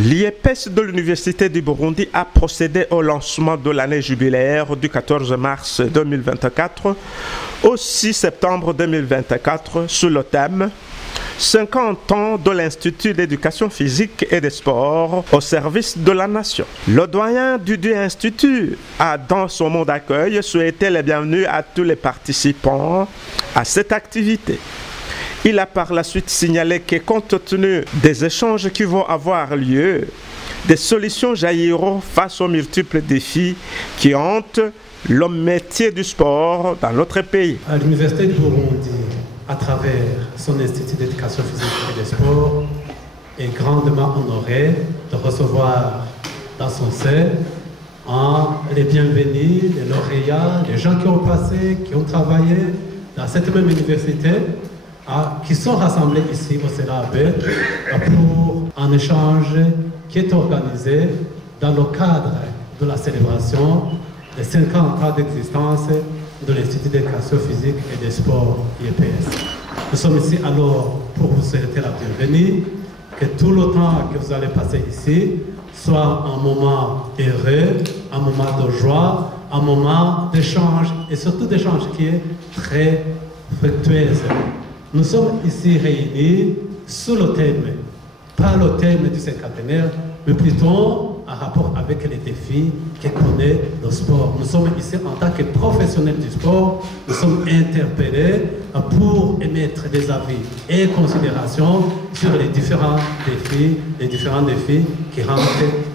L'IEPES de l'Université du Burundi a procédé au lancement de l'année jubilaire du 14 mars 2024 au 6 septembre 2024 sous le thème 50 ans de l'Institut d'éducation physique et des sports au service de la nation. Le doyen du dit institut a, dans son mot d'accueil, souhaité la bienvenue à tous les participants à cette activité. Il a par la suite signalé que compte tenu des échanges qui vont avoir lieu, des solutions jailliront face aux multiples défis qui hantent le métier du sport dans notre pays. À l'Université du Burundi, à travers son Institut d'éducation physique et des sports, est grandement honoré de recevoir dans son sein les bienvenus, les lauréats, les gens qui ont passé, qui ont travaillé dans cette même université, qui sont rassemblés ici au CELAB pour un échange qui est organisé dans le cadre de la célébration des 50 ans d'existence de l'Institut d'éducation physique et des sports IEPS. Nous sommes ici alors pour vous souhaiter la bienvenue, que tout le temps que vous allez passer ici soit un moment heureux, un moment de joie, un moment d'échange et surtout d'échange qui est très fructueux. Nous sommes ici réunis sous le thème, pas le thème du cinquantenaire, mais plutôt en rapport avec les défis que connaît le sport. Nous sommes ici en tant que professionnels du sport, nous sommes interpellés pour émettre des avis et considérations sur les différents défis qui rendent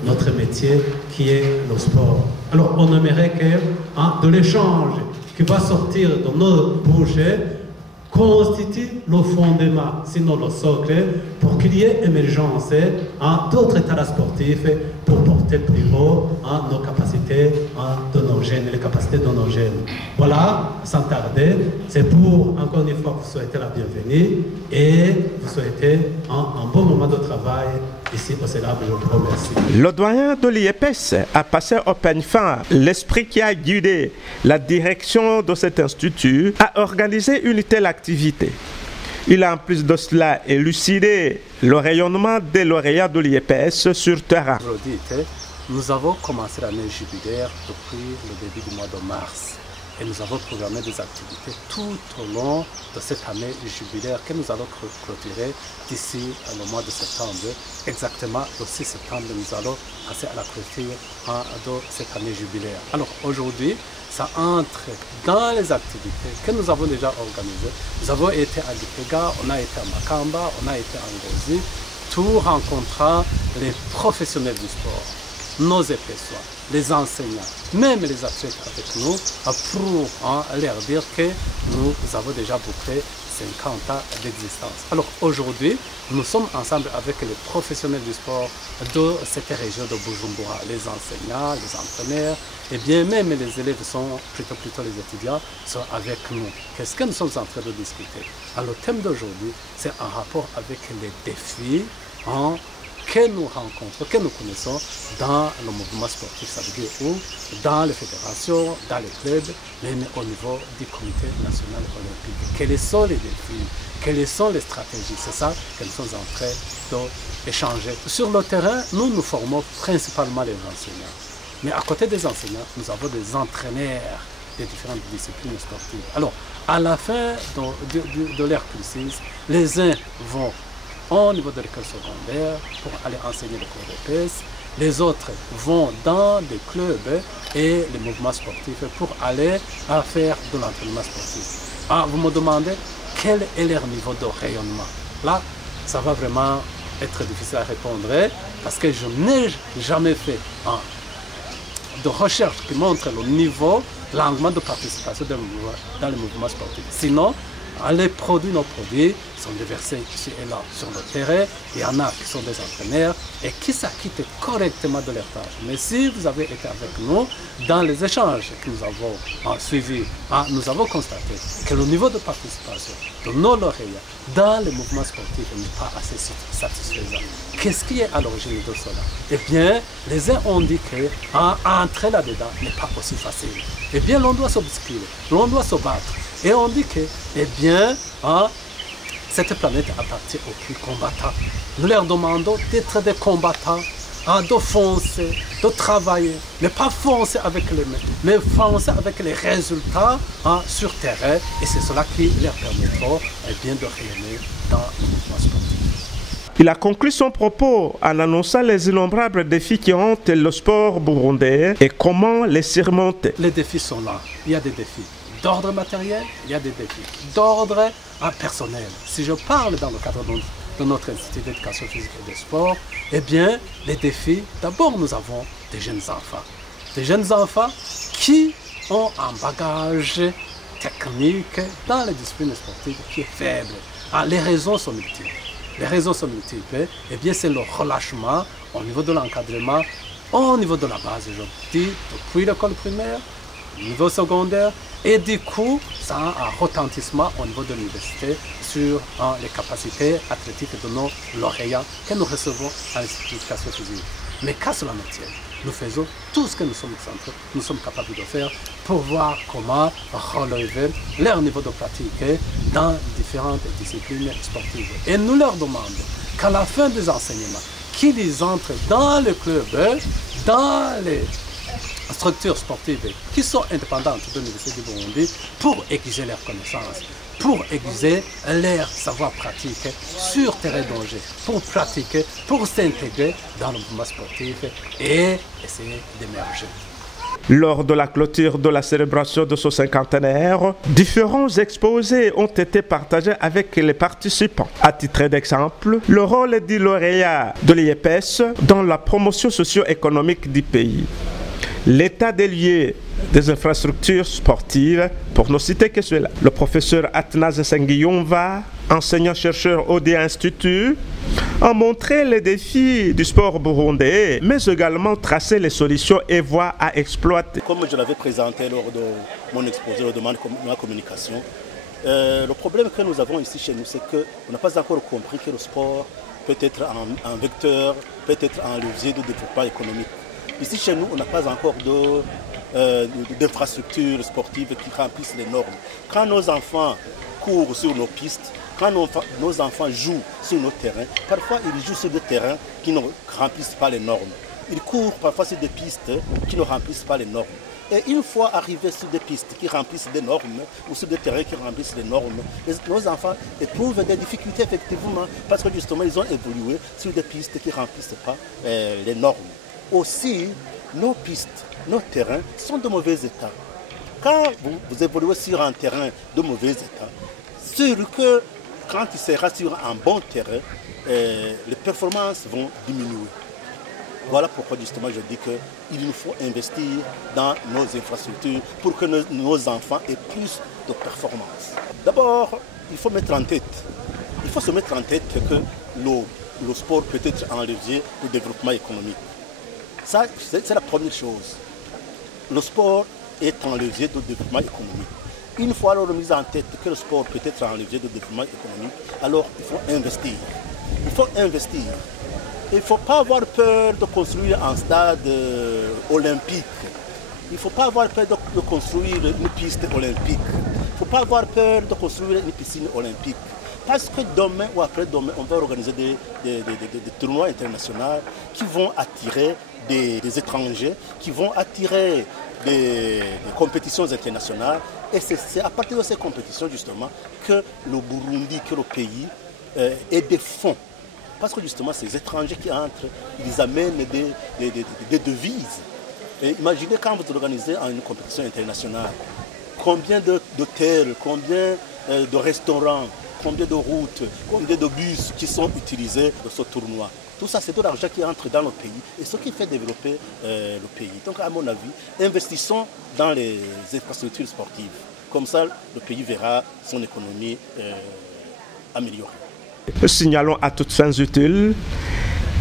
notre métier qui est le sport. Alors on aimerait que de l'échange qui va sortir de nos bouches constitue le fondement, sinon le socle, pour qu'il y ait émergence d'autres talents sportifs pour porter plus haut nos capacités de nos jeunes, les capacités de nos jeunes. Voilà, sans tarder, c'est pour, encore une fois, vous souhaiter la bienvenue et vous souhaiter un bon moment de travail ici au CELAB. Je vous remercie. Le doyen de l'IEPES a passé au peigne fin l'esprit qui a guidé la direction de cet institut à organiser une telle activité. Il a en plus de cela élucidé le rayonnement des lauréats de l'IEPS sur terrain. Nous avons commencé l'année jubilaire depuis le début du mois de mars et nous avons programmé des activités tout au long de cette année jubilaire que nous allons clôturer d'ici le mois de septembre. Exactement le 6 septembre, nous allons passer à la clôture de cette année jubilaire. Alors aujourd'hui, ça entre dans les activités que nous avons déjà organisées. Nous avons été à Gitega, on a été à Makamba, on a été à Ngozi, tout rencontrant les professionnels du sport, nos épaisseurs, les enseignants, même les athlètes avec nous, pour leur dire que nous avons déjà bouclé 50 ans d'existence. Alors aujourd'hui, nous sommes ensemble avec les professionnels du sport de cette région de Bujumbura, les enseignants, les entraîneurs, et bien même les élèves sont, plutôt les étudiants, sont avec nous. Qu'est-ce que nous sommes en train de discuter? Alors le thème d'aujourd'hui, c'est en rapport avec les défis que nous rencontrons, que nous connaissons dans le mouvement sportif, ça veut dire où, dans les fédérations, dans les clubs, même au niveau du comité national olympique. Quels sont les défis? Quelles sont les stratégies? C'est ça que nous sommes en train d'échanger. Sur le terrain, nous formons principalement les enseignants. Mais à côté des enseignants, nous avons des entraîneurs des différentes disciplines sportives. Alors, à la fin de l'ère précise, les uns vont au niveau de l'école secondaire pour aller enseigner le cours d'EPS. Les autres vont dans des clubs et les mouvements sportifs pour aller faire de l'entraînement sportif. Vous me demandez quel est leur niveau de rayonnement. Là, ça va vraiment être difficile à répondre parce que je n'ai jamais fait de recherche qui montre le niveau, l'engouement de participation dans les mouvements sportifs. Sinon, nos produits sont déversés ici et là sur le terrain. Il y en a qui sont des entraîneurs et qui s'acquittent correctement de leur tâche. Mais si vous avez été avec nous dans les échanges que nous avons suivis, nous avons constaté que le niveau de participation de nos lauréats dans les mouvements sportifs n'est pas assez satisfaisant. Qu'est-ce qui est à l'origine de cela? Eh bien, les uns ont dit qu'entrer là-dedans n'est pas aussi facile. Eh bien, l'on doit s'obscurer, l'on doit se battre. Et on dit que, eh bien, Cette planète appartient aux plus combattants. Nous leur demandons d'être des combattants, de foncer, de travailler, mais pas foncer avec les mains, mais foncer avec les résultats sur terrain. Et c'est cela qui leur permettra bien de rayonner dans le mouvement sportif. Il a conclu son propos en annonçant les innombrables défis qui hantent le sport burundais et comment les surmonter. Les défis sont là. Il y a des défis d'ordre matériel, il y a des défis d'ordre personnel. Si je parle dans le cadre de notre Institut d'éducation physique et de sport, eh bien, les défis, d'abord nous avons des jeunes enfants. Des jeunes enfants qui ont un bagage technique dans les disciplines sportives qui est faible. Les raisons sont multiples. Les raisons sont multiples. Eh bien, c'est le relâchement au niveau de l'encadrement, au niveau de la base, je dis, depuis l'école primaire, au niveau secondaire, et du coup, ça a un retentissement au niveau de l'université sur les capacités athlétiques de nos lauréats que nous recevons à l'Institut d'éducation physique. Mais qu'à cela ne tienne, nous faisons tout ce que nous sommes capables de faire pour voir comment relever leur niveau de pratique dans différentes disciplines sportives. Et nous leur demandons qu'à la fin des enseignements, qu'ils entrent dans le club, dans les structures sportives qui sont indépendantes de l'Université du Burundi pour aiguiser leurs connaissances, pour aiguiser leur savoir pratique sur terrain danger, pour pratiquer, pour s'intégrer dans le mouvement sportif et essayer d'émerger. Lors de la clôture de la célébration de ce cinquantenaire, différents exposés ont été partagés avec les participants. À titre d'exemple, le rôle du lauréat de l'IEPS dans la promotion socio-économique du pays. L'état des lieux des infrastructures sportives, pour ne citer que cela. Le professeur Athanase Sengiyumva, enseignant-chercheur au DA Institut, a montré les défis du sport burundais, mais également tracé les solutions et voies à exploiter. Comme je l'avais présenté lors de mon exposé, lors de ma communication, le problème que nous avons ici chez nous, c'est qu'on n'a pas encore compris que le sport peut être un vecteur, peut être un levier de développement économique. Ici chez nous, on n'a pas encore d'infrastructures sportives qui remplissent les normes. Quand nos enfants courent sur nos pistes, quand nos enfants jouent sur nos terrains, parfois ils jouent sur des terrains qui ne remplissent pas les normes. Ils courent parfois sur des pistes qui ne remplissent pas les normes. Et une fois arrivés sur des pistes qui remplissent des normes ou sur des terrains qui remplissent les normes, nos enfants éprouvent des difficultés effectivement parce que justement ils ont évolué sur des pistes qui ne remplissent pas les normes. Aussi, nos pistes, nos terrains sont de mauvais état. Quand vous évoluez sur un terrain de mauvais état, sûr que quand il sera sur un bon terrain, les performances vont diminuer. Voilà pourquoi justement je dis qu'il nous faut investir dans nos infrastructures pour que nos enfants aient plus de performances. D'abord, il faut se mettre en tête que le sport peut être un levier de développement économique. Ça, c'est la première chose. Le sport est un levier de développement économique. Une fois alors mis en tête que le sport peut être un levier de développement économique, alors il faut investir. Il faut investir. Il ne faut pas avoir peur de construire un stade olympique. Il ne faut pas avoir peur de construire une piste olympique. Il ne faut pas avoir peur de construire une piscine olympique. Parce que demain ou après-demain, on va organiser des tournois internationaux qui vont attirer des étrangers, qui vont attirer des compétitions internationales. Et c'est à partir de ces compétitions, justement, que le Burundi, que le pays, ait des fonds. Parce que, justement, ces étrangers qui entrent, ils amènent des devises. Et imaginez quand vous organisez une compétition internationale, combien d'hôtels, combien de restaurants, combien de routes, combien de bus qui sont utilisés dans ce tournoi. Tout ça, c'est de l'argent qui entre dans le pays et ce qui fait développer le pays. Donc, à mon avis, investissons dans les infrastructures sportives. Comme ça, le pays verra son économie améliorée. Signalons à toutes fins utiles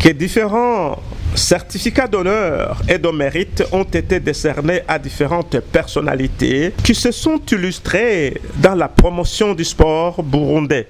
que différents certificats d'honneur et de mérite ont été décernés à différentes personnalités qui se sont illustrées dans la promotion du sport burundais.